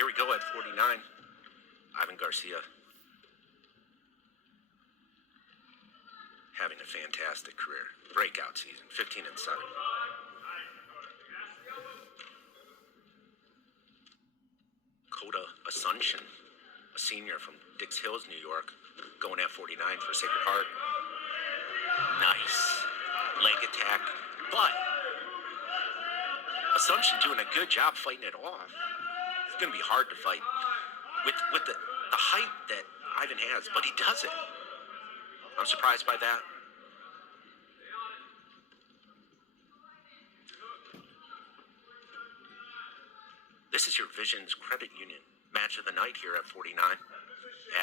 Here we go at 49. Ivan Garcia. Having a fantastic career. Breakout season, 15-7. Dakota Asuncion, a senior from Dix Hills, New York, going at 49 for Sacred Heart. Nice leg attack, but Asuncion doing a good job fighting it off. It's going to be hard to fight with the height that Ivan has, but he does it. I'm surprised by that. This is your Visions Credit Union match of the night here at 49,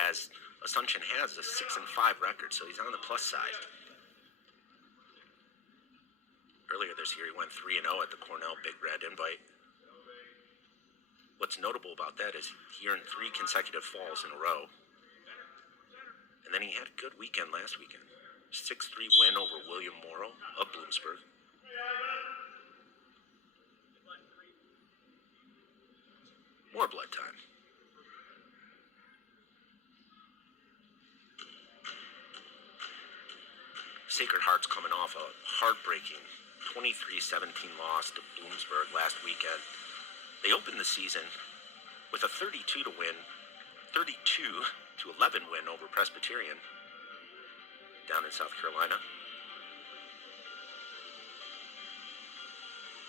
as Asuncion has a 6-5 record, so he's on the plus side. Earlier this year, he went 3-0 at the Cornell Big Red Invite. What's notable about that is he earned 3 consecutive falls in a row. And then he had a good weekend last weekend. 6-3 win over William Morrow of Bloomsburg. More blood time. Sacred Heart's coming off a heartbreaking 23-17 loss to Bloomsburg last weekend. They opened the season with a 32-11 win over Presbyterian down in South Carolina.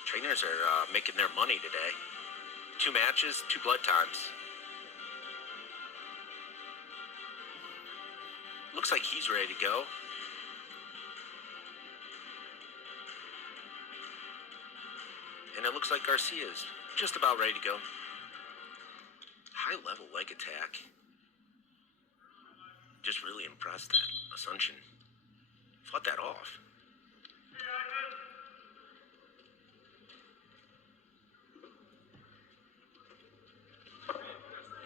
Trainers are making their money today. 2 matches, 2 blood times. Looks like he's ready to go. And it looks like Garcia is just about ready to go. High-level leg attack. Just really impressed that Asuncion fought that off.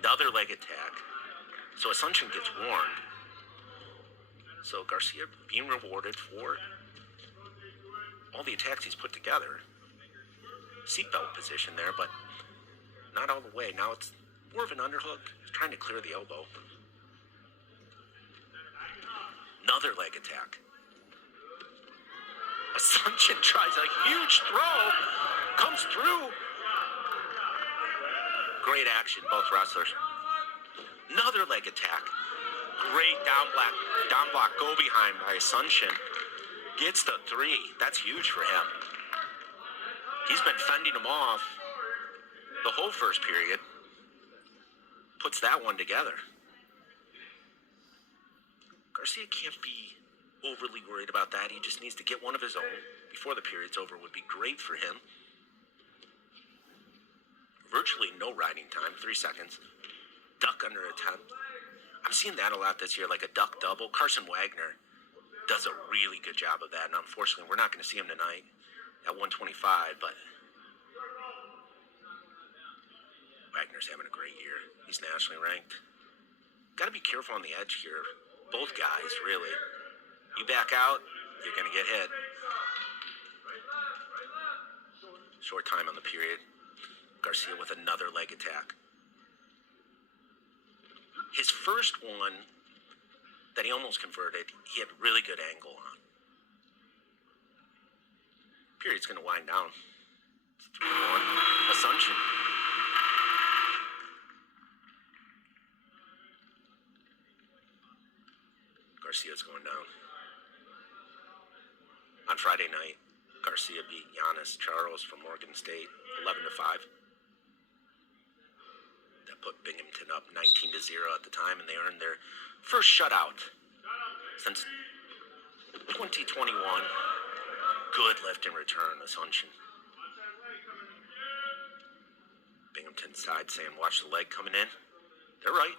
Another leg attack. So Asuncion gets warned. So Garcia being rewarded for all the attacks he's put together. Seatbelt position there, but not all the way. Now it's more of an underhook. He's trying to clear the elbow. Another leg attack. Asuncion tries a huge throw. Comes through. Great action, both wrestlers. Another leg attack. Great down block go behind by Asuncion. Gets the 3. That's huge for him. He's been fending him off the whole first period. Puts that one together. Garcia can't be overly worried about that. He just needs to get one of his own before the period's over. Would be great for him. Virtually no riding time, 3 seconds. Duck under attempt. I'm seeing that a lot this year, like a duck double. Carson Wagner does a really good job of that, and unfortunately, we're not going to see him tonight at 125, but Wagner's having a great year. He's nationally ranked. Got to be careful on the edge here. Both guys, really. You back out, you're going to get hit. Short time on the period. Garcia with another leg attack. His first one that he almost converted, he had really good angle on. Period's going to wind down. 3-1. Asuncion. Garcia's going down. On Friday night, Garcia beat Giannis Charles from Morgan State 11-5. That put Binghamton up 19-0 at the time, and they earned their first shutout since 2021. Good lift and return, Asuncion. Binghamton side saying, watch the leg coming in. They're right.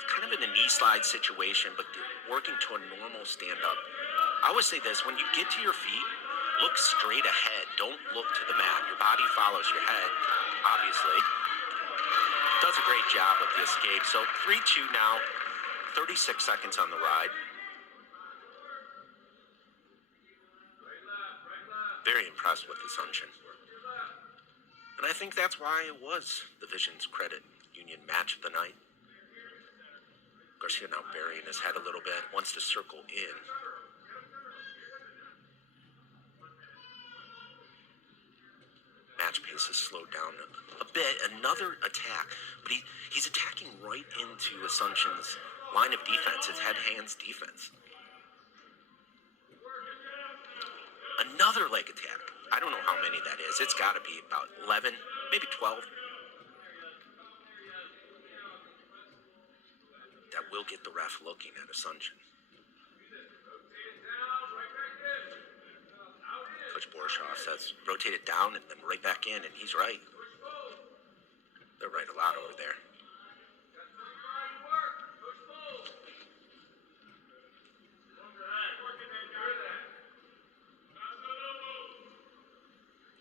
It's kind of in a knee slide situation, but working to a normal stand-up. I always say this, when you get to your feet, look straight ahead. Don't look to the mat. Your body follows your head, obviously. Does a great job of the escape. So 3-2 now. 36 seconds on the ride. Very impressed with Asuncion. And I think that's why it was the Vision's Credit Union match of the night. Garcia now burying his head a little bit, wants to circle in. Match pace has slowed down a bit. Another attack, but he's attacking right into Asuncion's line of defense, his head-hands defense. Another leg attack. I don't know how many that is. It's got to be about 11, maybe 12. That will get the ref looking at Asuncion. Coach Borshoff says, rotate it down and then right back in, and he's right. They're right a lot over there.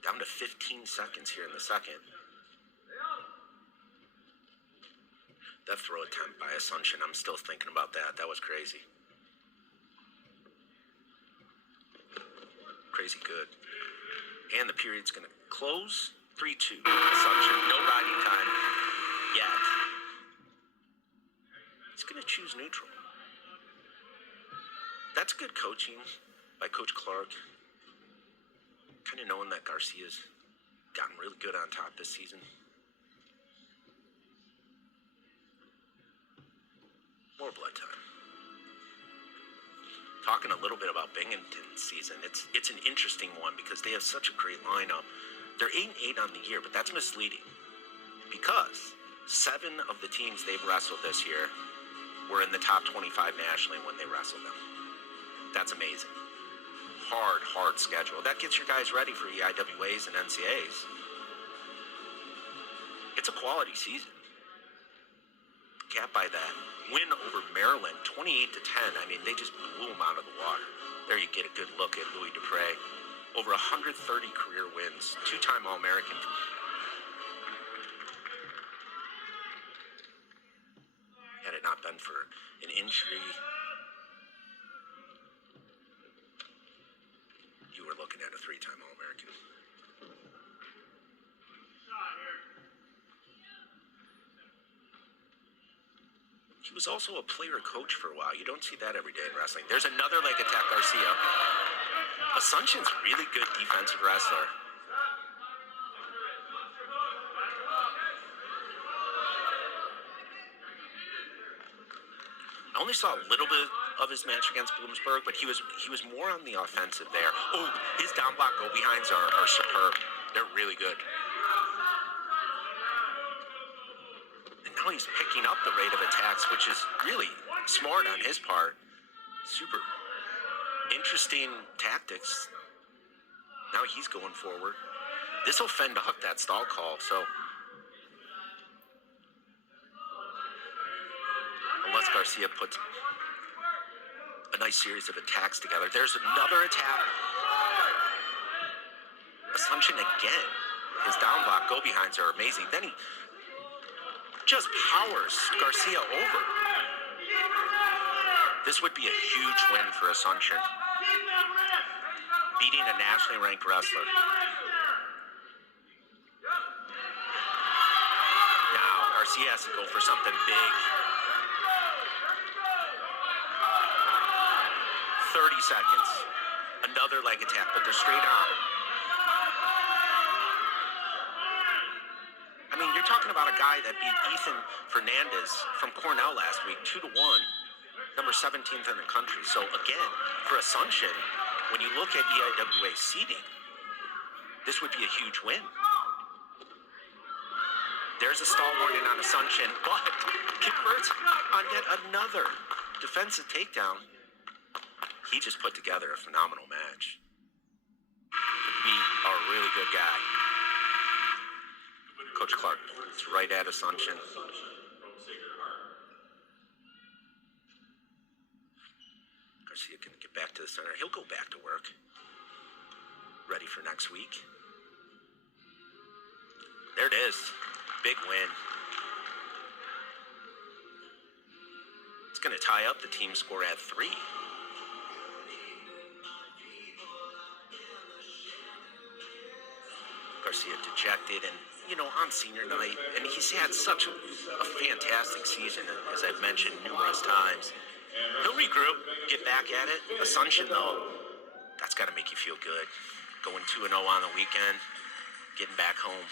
Down to 15 seconds here in the second. That throw attempt by Asuncion, I'm still thinking about that. That was crazy. Crazy good. And the period's going to close. 3-2. Asuncion, no riding time yet. He's going to choose neutral. That's good coaching by Coach Clark. Kind of knowing that Garcia's gotten really good on top this season. More blood time. Talking a little bit about Binghamton's season, it's an interesting one because they have such a great lineup. They're 8-8 on the year, but that's misleading because 7 of the teams they've wrestled this year were in the top 25 nationally when they wrestled them. That's amazing. Hard schedule. That gets your guys ready for the IWAs and NCAs. It's a quality season. Capped by that win over Maryland, 28-10. I mean, they just blew them out of the water. There you get a good look at Louis Dupre. Over 130 career wins, 2-time All-American. Had it not been for an injury, you were looking at a 3-time All-American. He was also a player coach for a while. You don't see that every day in wrestling. There's another leg attack, Garcia. Asuncion's really good defensive wrestler. I only saw a little bit of his match against Bloomsburg, but he was more on the offensive there. Oh, his down block go behinds are superb. They're really good. And now he's picking up the rate of attacks, which is really smart on his part. Super interesting tactics. Now he's going forward. This will fend off that stall call, so unless Garcia puts a nice series of attacks together. There's another attack. Asuncion again. His down block go-behinds are amazing. Then he just powers Garcia over. This would be a huge win for Asuncion. Beating a nationally ranked wrestler. Now Garcia has to go for something big. 30 seconds. Another leg attack, but they're straight on. I mean, you're talking about a guy that beat Ethan Fernandez from Cornell last week, 2-1, number 17th in the country. So again, for Asuncion, when you look at EIWA seeding, this would be a huge win. There's a stall warning on Asuncion, but converts on yet another defensive takedown. He just put together a phenomenal match. Could be a really good guy. Coach Clark is right at Asuncion. Garcia can get back to the center. He'll go back to work. Ready for next week. There it is. Big win. It's going to tie up the team score at 3. Garcia dejected and, on senior night. And he's had such a fantastic season, as I've mentioned numerous times. He'll regroup, get back at it. Asuncion, though, that's got to make you feel good. Going 2-0 on the weekend, getting back home.